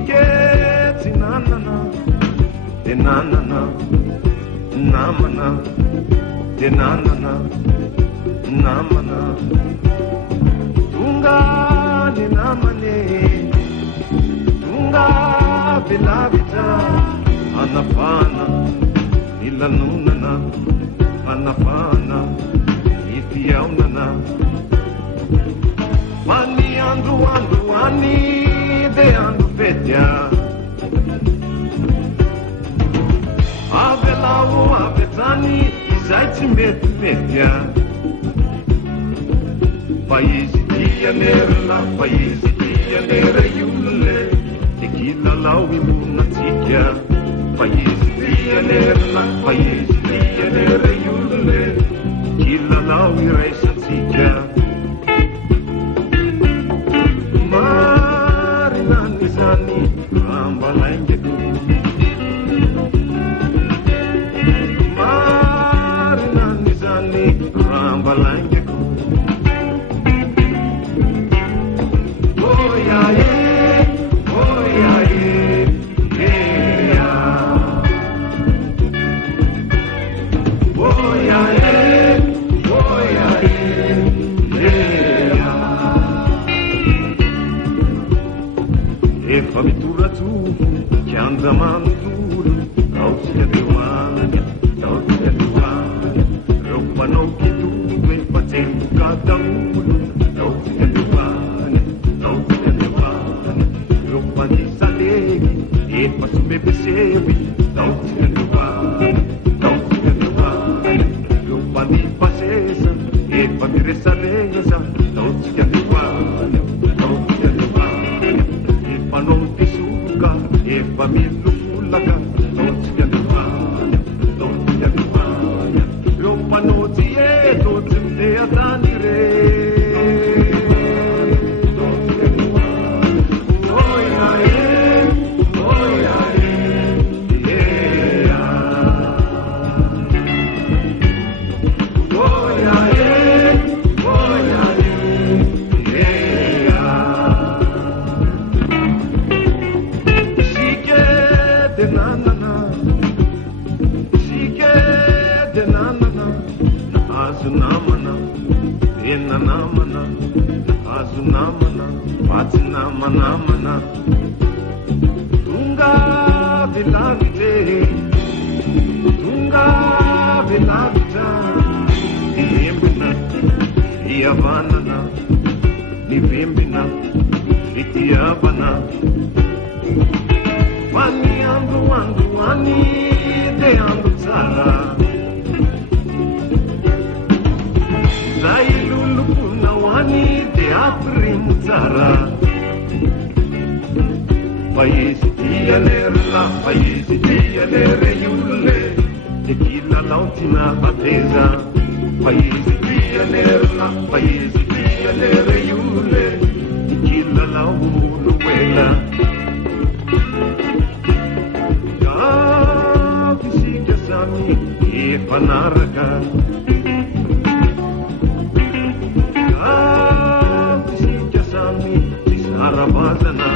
Siketsy nanana de nanana namana de nanana namana tunga ni namane tunga belavita anafana ilanunana anafana ifiaunana mani andu ani de andu fetia avelau avetani isaiti metia paesi dia nerla paesi dia nere yule tequila lau imuna tikia paesi dia nerla paesi dia nere yule tequila lau iresa tikia marinanizani rambalangedu marinanizani rambalangedu Famittura tu che andamano duro Nautica di guaglia Roba non che tu e facendo cada uno Nautica di guaglia Roba di salevi e passo me besevi Nautica di guaglia Roba di passesa e fammi resalesa Nautica di guaglia non ti suga e fammi lullaga Nautica di guaglia Roba noti e tutti te a tanire Azunamana, Fatinamana, Tunga Vilavite, Nivembina, Iavanana, Nivembina, Itiavana, Wani andu, Wani de andu Zara. Muzara paesi dia nerla paesi dia nere yule tequila lautina bateza paesi dia nerla paesi dia nere yule tequila laulu wela ya fisika sami e panaraka Arabazana